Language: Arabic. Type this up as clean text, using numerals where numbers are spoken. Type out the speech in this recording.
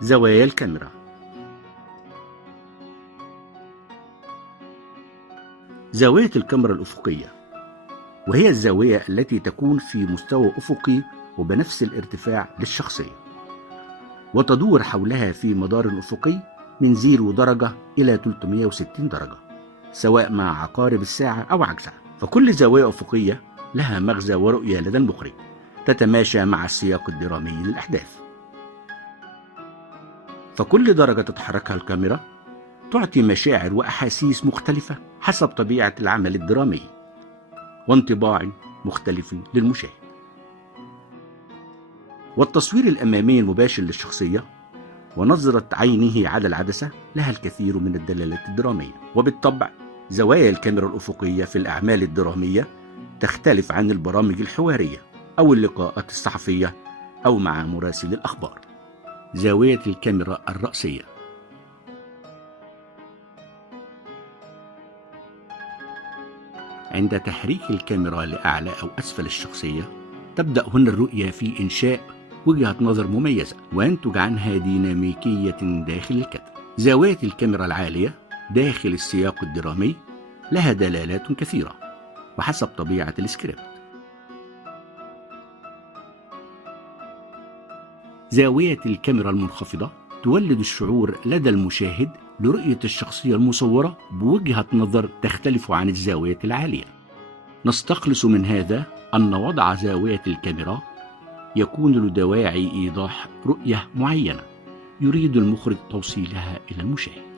زوايا الكاميرا. زاوية الكاميرا الأفقية، وهي الزاوية التي تكون في مستوى أفقي وبنفس الارتفاع للشخصية، وتدور حولها في مدار أفقي من 0 درجة إلى 360 درجة، سواء مع عقارب الساعة أو عكسها. فكل زاوية أفقية لها مغزى ورؤية لدى المخرج تتماشى مع السياق الدرامي للأحداث. فكل درجة تتحركها الكاميرا تعطي مشاعر وأحاسيس مختلفة حسب طبيعة العمل الدرامي، وانطباع مختلف للمشاهد. والتصوير الأمامي المباشر للشخصية ونظرة عينه على العدسة لها الكثير من الدلالات الدرامية. وبالطبع زوايا الكاميرا الأفقية في الأعمال الدرامية تختلف عن البرامج الحوارية أو اللقاءات الصحفية أو مع مراسل الأخبار. زاوية الكاميرا الرأسية. عند تحريك الكاميرا لأعلى أو أسفل الشخصية تبدأ هنا الرؤية في إنشاء وجهة نظر مميزة وينتج عنها ديناميكية داخل الكادر. زاوية الكاميرا العالية داخل السياق الدرامي لها دلالات كثيرة وحسب طبيعة السكريبت. زاوية الكاميرا المنخفضة تولد الشعور لدى المشاهد لرؤية الشخصية المصورة بوجهة نظر تختلف عن الزاوية العالية. نستخلص من هذا أن وضع زاوية الكاميرا يكون لدواعي إيضاح رؤية معينة يريد المخرج توصيلها إلى المشاهد.